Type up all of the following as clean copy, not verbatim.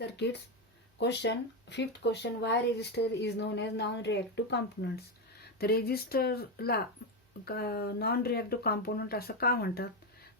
Circuits. Question. Fifth question. Why resistor is known as non-reactive components? तर रेजिस्टरला non reactive component असं का म्हणतात?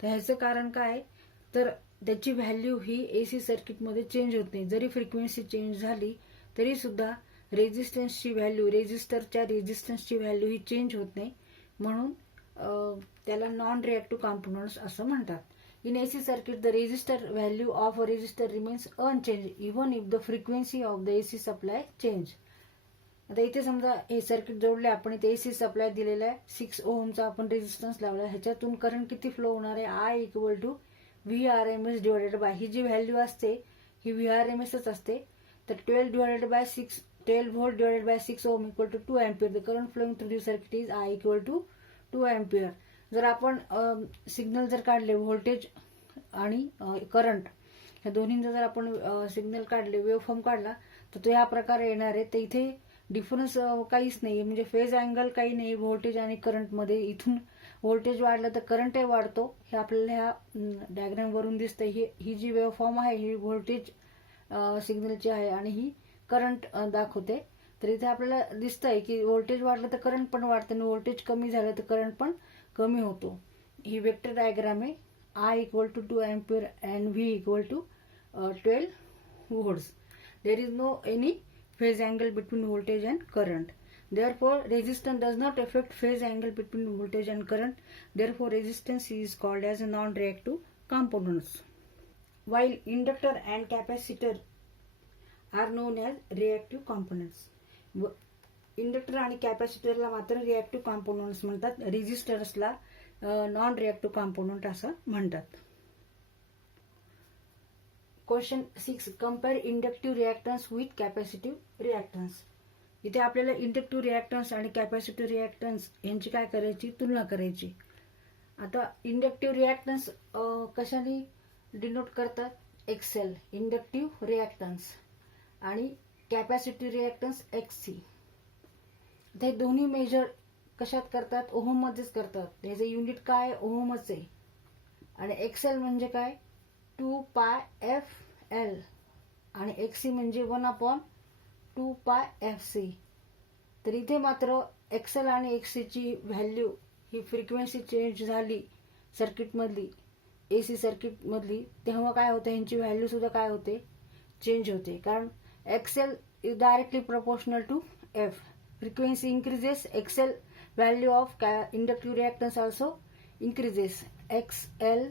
तर ह्याचं कारण काय, तर त्याची व्हॅल्यू ही एसी सर्किटमध्ये चेंज होत नाही. जरी फ्रिक्वेन्सी चेंज झाली तरी सुद्धा रेजिस्टन्सची व्हॅल्यू, रेजिस्टरच्या रेजिस्टन्सची व्हॅल्यू ही चेंज होत नाही, म्हणून त्याला नॉन रिॲक्टिव्ह कॉम्पोनंट्स असं म्हणतात. In AC circuit, the resistor value of a resistor remains unchanged even if the frequency of the AC supply change. आता इथे समजा हे सर्किट जोडले आपण, इथे एसी सप्लाय दिलेला आहे, 6 ओहमचा आपण रेजिस्टन्स लावला, ह्याच्यातून करंट किती फ्लो होणार आहे, I equal to VRMS divided by, ही जी व्हॅल्यू असते ही VRMSच असते. तर 12 divided by 6, 12 volt divided by 6 ohm equal to 2 ampere. The current flowing through the circuit is I equal to 2 ampere. जर आपण सिग्नल जर काढले, व्होल्टेज आणि करंट ह्या दोन्हींचा जर आपण सिग्नल काढले, वेव्हफॉर्म काढला, तर तो ह्या प्रकारे येणार आहे. तर इथे डिफरन्स काहीच नाही, म्हणजे फेज अँगल काही नाही व्होल्टेज आणि करंटमध्ये. इथून व्होल्टेज वाढलं तर करंटही वाढतो, हे आपल्याला ह्या डायग्रामवरून दिसतंय. ही जी वेव्हफॉर्म आहे ही व्होल्टेज सिग्नलची आहे आणि ही करंट दाखवते. तर इथे आपल्याला दिसतंय की व्होल्टेज वाढलं तर करंट पण वाढतं आणि व्होल्टेज कमी झालं तर करंट पण कमी होतो. ही वेक्टर डायग्राम आहे. I equal to 2 ampere and V equal to 12 volts. There is no any phase angle between voltage and current. Therefore, resistance does not affect phase angle between voltage and current. Therefore, resistance is called as a non-reactive components. While inductor and capacitor are known as reactive components. Inductor आणि कॅपॅसिटरला मात्र reactive components म्हणतात, रेजिस्टर्सला non reactive component असं म्हणतात. Question 6. Compare inductive reactance with capacitive reactance. इथे आपल्याला inductive reactance आणि capacitive reactance यांची काय करायची, तुलना करायची. आता इंडक्टिव्ह रिॲक्टन्स कशाने डिनोट करतात, एक्सएल इंडक्टिव्ह रिॲक्टन्स, आणि कॅपॅसिटिव्ह रिॲक्टन्स एक्ससी. ते दोन्ही मेजर कशात करतात, ओहम मध्येच करतात. त्याचं युनिट काय, ओहमच आहे. आणि एक्सएल म्हणजे काय, 2πfL, आणि एक्ससी म्हणजे 1/2πfC. तर इथे मात्र एक्सएल आणि एक्ससीची व्हॅल्यू ही फ्रिक्वेन्सी चेंज झाली सर्किटमधली, एसी सर्किटमधली, तेव्हा काय होतं, ह्यांची व्हॅल्यू सुद्धा काय होते, चेंज होते. कारण XL is directly proportional to F. Frequency increases, XL value of inductive reactance also increases. XL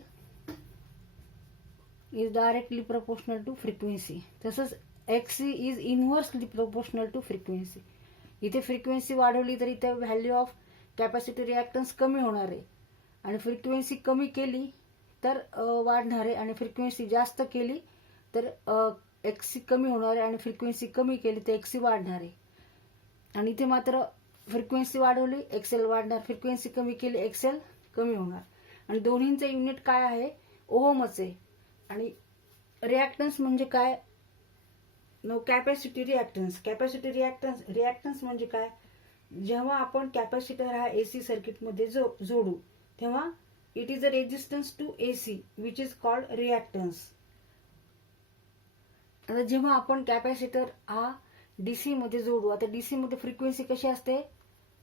is directly proportional to frequency. तसंच XC is inversely proportional to frequency. इथे फ्रिक्वेन्सी वाढवली तर इथे व्हॅल्यू ऑफ कॅपॅसिटी रिॲक्टन्स कमी होणार आहे, आणि frequency कमी केली तर वाढणार आहे, आणि फ्रिक्वेन्सी जास्त केली तर XC कमी होणार आहे, आणि फ्रिक्वेन्सी कमी केली तर XC वाढणार आहे. आणि इथे मात्र फ्रिक्वेन्सी वाढवली एक्सेल वाढणार, फ्रिक्वेन्सी कमी केली एक्सेल कमी होणार. आणि दोन्हींचं युनिट काय आहे, ओहमच आहे. आणि रिॲक्टन्स म्हणजे काय, no capacity reactance. Capacity reactance म्हणजे काय, जेव्हा आपण कॅपॅसिटर हा एसी सर्किटमध्ये जोडू तेव्हा it is a resistance to AC which is called reactance. आता जेव्हा आपण कॅपॅसिटर हा डीसी मध्ये जोडू, आता डीसी मध्ये फ्रिक्वेन्सी कशी असते,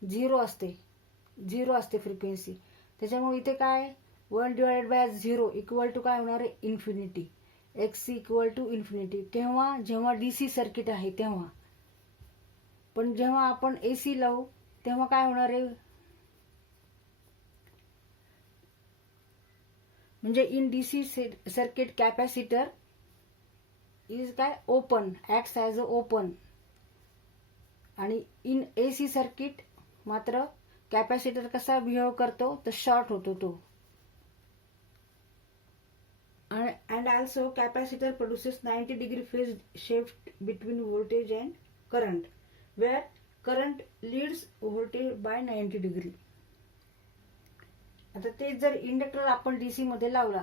झिरो असते फ्रिक्वेन्सी. त्याच्यामुळे इथे काय, 1 डिवायडेड बाय 0 इक्वल टू काय होणार आहे, infinity. XC equal to infinity. केव्हा, जेव्हा डीसी सर्किट आहे तेव्हा. पण जेव्हा आपण एसी लावू तेव्हा काय होणार आहे, म्हणजे in DC circuit capacitor is काय, open, acts as a open. आणि इन एसी सर्किट मात्र कॅपॅसिटर कसा बिहेव करतो, तर शॉर्ट होतो तो. And also capacitor produces 90 degree phase shift between voltage and current, where current leads voltage by 90 degree. आता ते जर इंडक्टर आपण डीसी मध्ये लावला,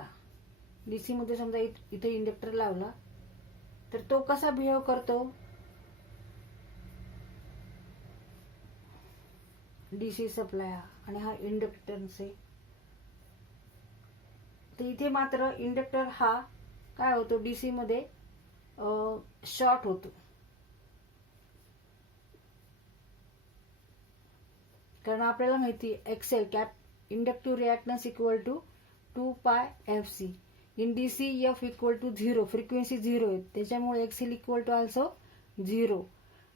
डीसी मध्ये समजा इथे इंडक्टर लावला, तर तो कसा बिहेव करतो, डीसी सप्लाय आणि हा इंडक्टन्स आहे. तर इथे मात्र इंडक्टर हा काय होतो, डीसी मध्ये शॉर्ट होतो. कारण आपल्याला माहिती XL cap inductive reactance equal to 2πfc. In DC F equal to 0, frequency 0 आहे, त्याच्यामुळे एक्सेल इक्वल टू ऑल्सो 0.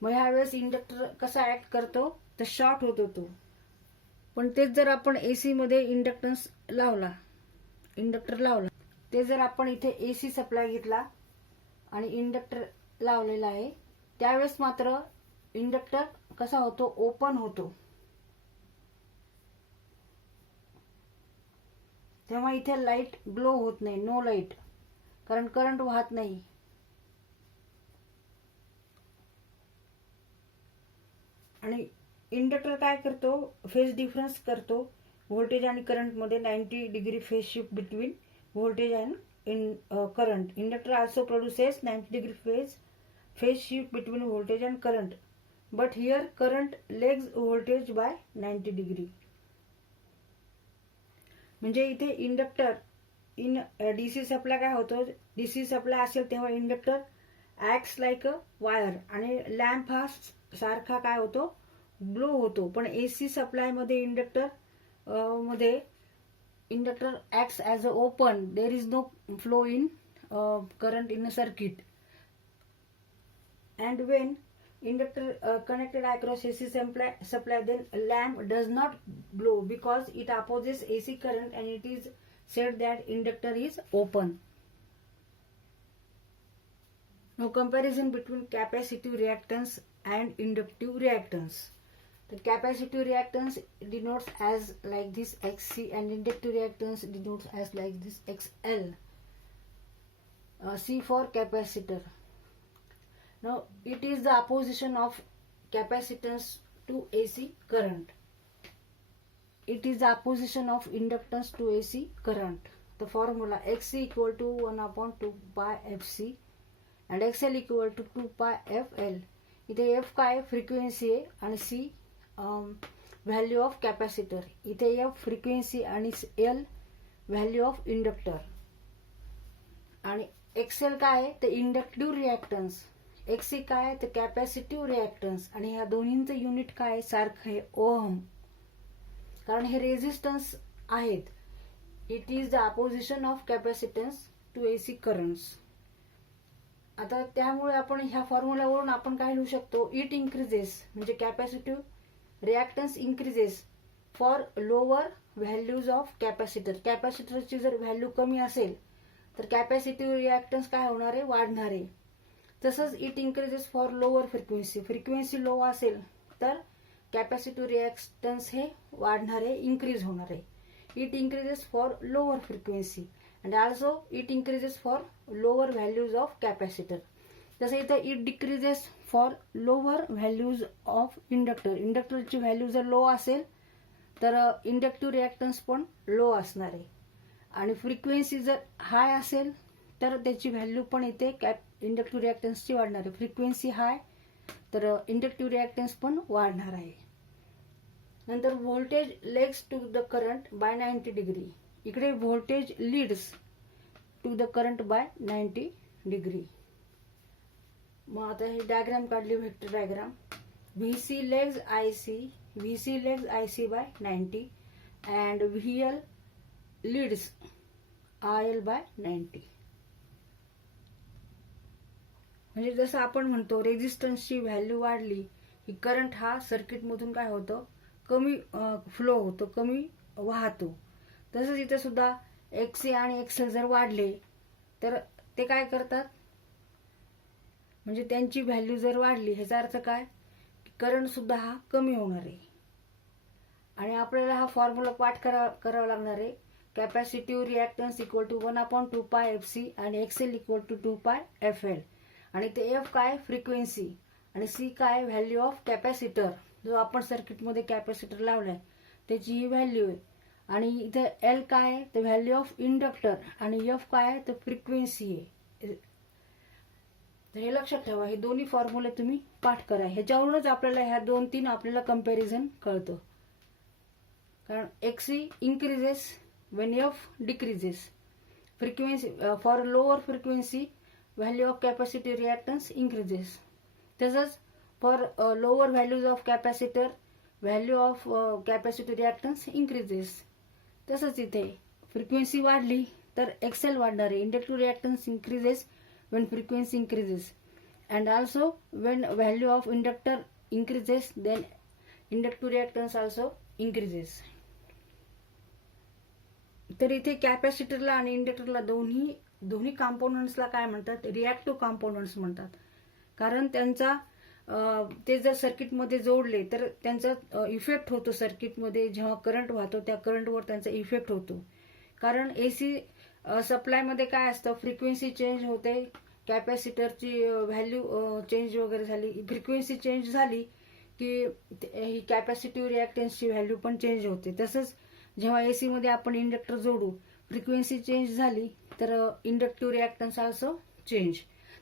मग ह्यावेळेस इंडक्टर कसा ऍक्ट करतो तर शॉर्ट होतो तो. पण तेच जर आपण एसी मध्ये इंडक्टर लावला, ते जर आपण इथे एसी सप्लाय घेतला आणि इंडक्टर लावलेला आहे, त्यावेळेस मात्र इंडक्टर कसा होतो, ओपन होतो. तेव्हा इथे लाईट ग्लो होत नाही, नो लाईट, कारण करंट वाहत नाही. आणि इंडक्टर काय करतो, फेज डिफरन्स करतो व्होल्टेज आणि करंट मध्ये. 90 degree phase shift between voltage and current. Inductor also produces 90 degree phase shift between voltage and current, but here current lags voltage by 90 degree. म्हणजे इथे इंडक्टर इन डीसी सप्लाय काय होतो, DC supply असेल तेव्हा inductor acts like a wire आणि lamp हा सारखा काय होतो, ग्लो होतो. पण एसी सप्लाय मध्ये inductor acts as a open, there is no flow in current in a circuit. And when inductor connected across AC supply, then lamp does not glow because it opposes AC current and it is said that inductor is open. Now comparison between capacitive reactance and inductive reactance. The capacitive reactance denotes as like this XC and inductive reactance denotes as like this XL. C for capacitor. Now it is the opposition of capacitance to AC current. It is the opposition of inductance to AC current. The formula XC equal to 1 upon 2 pi fc and XL equal to 2 pi fl. इथे F काय frequency आहे आणि C value of capacitor. इथे F frequency आणि L value of inductor. आणि XL काय आहे तर इंडक्टिव्ह रिॲक्टन्स. एक्सी काय आहे तर कॅपॅसिटिव्ह रिॲक्टन्स. आणि ह्या दोन्हींचं युनिट काय सारखं आहे, ओहम, कारण हे रेझिस्टन्स आहेत. It is the opposition of capacitance to AC currents. आता त्यामुळे आपण ह्या फॉर्म्युलावरून आपण काय लिहू शकतो, इट इन्क्रीजेस म्हणजे capacitive reactance increases for lower values of capacitor. कॅपॅसिटरची जर व्हॅल्यू कमी असेल तर कॅपॅसिटिव्ह रिॲक्टन्स काय होणार आहे, वाढणार आहे. तसंच it increases for lower frequency. Frequency low असेल तर कॅपॅसिटिव्ह रिॲक्टन्स हे वाढणार आहे, इन्क्रीज होणार आहे. It increases for lower frequency and also it increases for lower values of capacitor. तसं इथं it decreases for lower values of inductor. इंडक्टरची व्हॅल्यू जर लो असेल तर इंडक्टिव्ह रिॲक्टन्स पण लो असणार आहे. आणि फ्रिक्वेन्सी जर हाय असेल तर त्याची व्हॅल्यू पण इथे इंडक्टिव्ह रिॲक्टन्सची वाढणार आहे. फ्रिक्वेन्सी हाय तर इंडक्टिव्ह रिॲक्टन्स पण वाढणार आहे. नंतर voltage lags to the current by 90 degree. इकडे voltage leads to the current by 90 degree. मग आता हे डायग्राम काढली, vector diagram. VC legs IC by 90 and VL leads IL by 90. म्हणजे जसं आपण म्हणतो रेझिस्टन्सची व्हॅल्यू वाढली की करंट हा सर्किटमधून काय होतं, कमी फ्लो होतो, कमी वाहतो. तसंच इथे सुद्धा XC आणि XL जर वाढले तर ते काय करतात, म्हणजे त्यांची व्हॅल्यू जर वाढली ह्याचा अर्थ काय, करंट सुद्धा हा कमी होणार आहे. आणि आपल्याला हा फॉर्म्युला पाठ करावा लागणार आहे. कॅपॅसिटिव्ह रिॲक्टन्स इक्वल टू 1/2 पाय FC आणि XL इक्वल टू 2 पाय FL. आणि ते F काय फ्रिक्वेन्सी आणि C काय व्हॅल्यू ऑफ कॅपॅसिटर, जो आपण सर्किटमध्ये कॅपॅसिटर लावलाय त्याची ही व्हॅल्यू आहे. आणि इथे L काय आहे तर व्हॅल्यू ऑफ इंडक्टर आणि F काय आहे तर फ्रिक्वेन्सी आहे. तर हे लक्षात ठेवा, हे दोन्ही फॉर्म्युले तुम्ही पाठ करा. ह्याच्यावरूनच आपल्याला ह्या 2-3 आपल्याला कंपॅरिझन कळतं. कारण XC increases when F decreases. Frequency for lower frequency value of capacity reactance increases. तसंच for lower values of capacitor value of capacity reactance increases. तसंच इथे फ्रिक्वेन्सी वाढली तर एक्सेल वाढणार आहे. Inductive reactance increases when frequency increases, and also when value of inductor increases then inductive reactance also increases. तर इथे कॅपॅसिटरला आणि इंडक्टरला दोन्ही कंपोनंट्सला काय म्हणतात, रिॲक्टिव्ह कंपोनंट्स म्हणतात. कारण त्यांचा ते जर सर्किटमध्ये जोडले तर त्यांचा इफेक्ट होतो सर्किटमध्ये. जेव्हा करंट वाहतो त्या करंटवर त्यांचा इफेक्ट होतो. कारण एसी सप्लायमध्ये काय असतं, फ्रिक्वेन्सी चेंज होते, कॅपॅसिटरची व्हॅल्यू चेंज वगैरे झाली, फ्रिक्वेन्सी चेंज झाली की ही कॅपॅसिटिव्ह रिॲक्टन्सची व्हॅल्यू पण चेंज होते. तसंच जेव्हा एसी मध्ये आपण इंडक्टर जोडू, फ्रिक्वेन्सी चेंज झाली तर इंडक्टिव्ह रिॲक्टन्स ऑल्सो चेंज.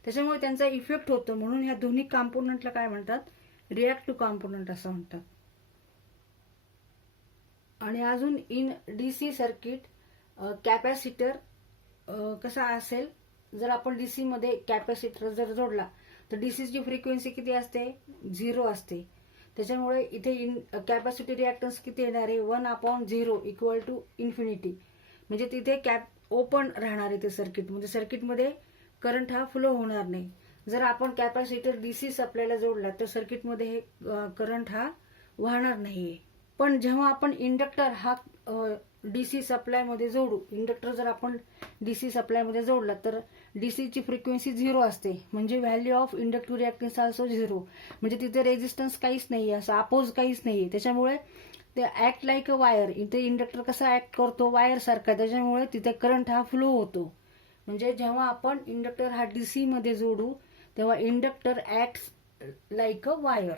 त्याच्यामुळे त्यांचा इफेक्ट होतो. म्हणून ह्या दोन्ही कॉम्पोनंटला काय म्हणतात, रिॲक्टिव्ह कॉम्पोनंट असं म्हणतात. आणि अजून इन डीसी सर्किट कॅपॅसिटर कसा असेल, जर आपण डीसी मध्ये कॅपॅसिटर जर जोडला तर डीसीची फ्रिक्वेन्सी किती असते, 0 असते. त्याच्यामुळे इथे कॅपॅसिटी रिॲक्टन्स किती येणार आहे, 1/0 इक्वल टू इन्फिनिटी. म्हणजे तिथे ओपन राहणार आहे ते सर्किट, म्हणजे सर्किटमध्ये करंट हा फ्लो होणार नाही. जर आपण कॅपॅसिटर डीसी सप्लायला जोडला तर सर्किटमध्ये हे करंट हा वाहणार नाहीये. पण जेव्हा आपण इंडक्टर हा डीसी सप्लाय मध्ये जोडू, इंडक्टर जर आपण डीसी सप्लाय मध्ये जोडला तर डीसीची फ्रिक्वेन्सी 0 असते. म्हणजे value of inductive reactance also 0. म्हणजे तिथे रेझिस्टन्स काहीच नाहीये, असं अपोज काहीच नाहीये. त्याच्यामुळे ते ऍक्ट लाईक अ वायर. इथे इंडक्टर कसा ऍक्ट करतो, वायर सारखा. त्याच्यामुळे तिथे करंट हा फ्लो होतो. म्हणजे जेव्हा आपण इंडक्टर हा डीसी मध्ये जोडू तेव्हा inductor act like a wire.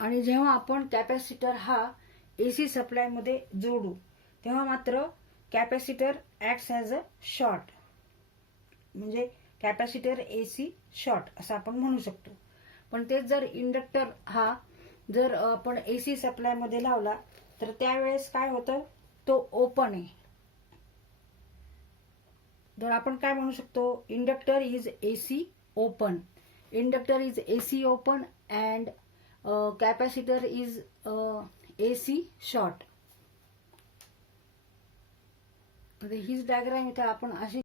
आणि जेव्हा आपण कॅपॅसिटर हा एसी सप्लाय मध्ये जोडू तेव्हा मात्र capacitor acts as a short. म्हणजे कॅपॅसिटर एसी शॉर्ट असं आपण म्हणू शकतो. पण तेच जर इंडक्टर हा जर आपण एसी सप्लाय मध्ये लावला तर त्यावेळेस काय होतं, तो ओपन आहे. तर आपण काय म्हणू शकतो, inductor is AC open. Inductor is AC open and capacitor is AC short. हीच डायग्राम इथे आपण अशी